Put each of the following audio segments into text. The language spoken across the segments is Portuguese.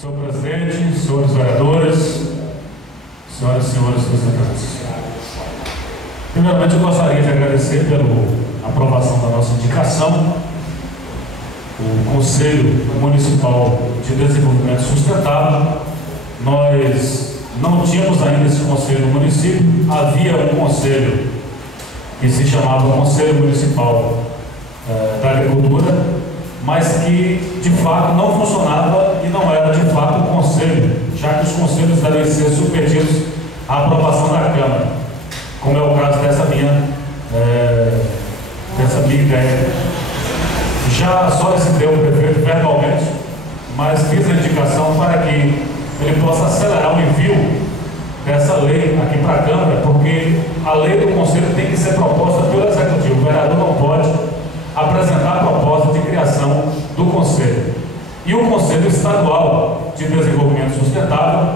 Senhor presidente, senhores vereadores, senhoras e senhores representantes. Primeiramente, eu gostaria de agradecer pela aprovação da nossa indicação. O Conselho Municipal de Desenvolvimento Sustentável, nós não tínhamos ainda esse conselho no município, havia um conselho que se chamava Conselho Municipal da Agricultura, mas que de fato não funcionava e não era de fato um conselho, já que os conselhos devem ser submetidos à aprovação da Câmara, como é o caso dessa minha ideia. Já solicitei o prefeito verbalmente, mas fiz a indicação para que ele possa acelerar o envio dessa lei aqui para a Câmara, porque a lei do Conselho tem que ser proposta pelo Executivo. O vereador não pode apresentar a proposta de criação do Conselho. E o Conselho Estadual de Desenvolvimento Sustentável,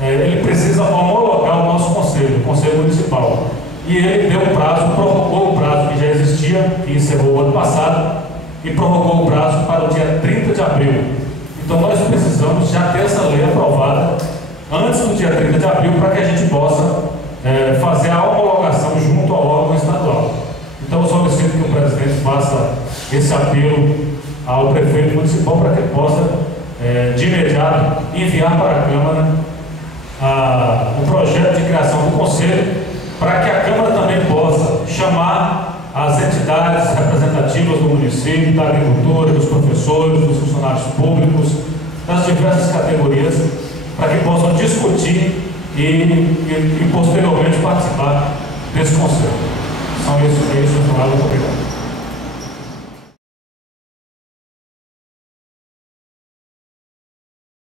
ele precisa homologar o nosso Conselho, o Conselho Municipal. E ele deu um prazo, prorrogou o prazo que já existia, que encerrou o ano passado, e prorrogou o prazo para o dia 30 de abril. Então nós precisamos já ter essa lei aprovada antes do dia 30 de abril para que a gente possa fazer a homologação junto ao órgão estadual. Então eu solicito que o presidente faça esse apelo ao prefeito municipal para que ele possa, de imediato, enviar para a Câmara o projeto de criação do Conselho, para que a Câmara também possa chamar as entidades representativas do município, da agricultura, dos professores, dos funcionários públicos, das diversas categorias, para que possam discutir e posteriormente participar desse Conselho. São esses meios que eu falava. Muito obrigado.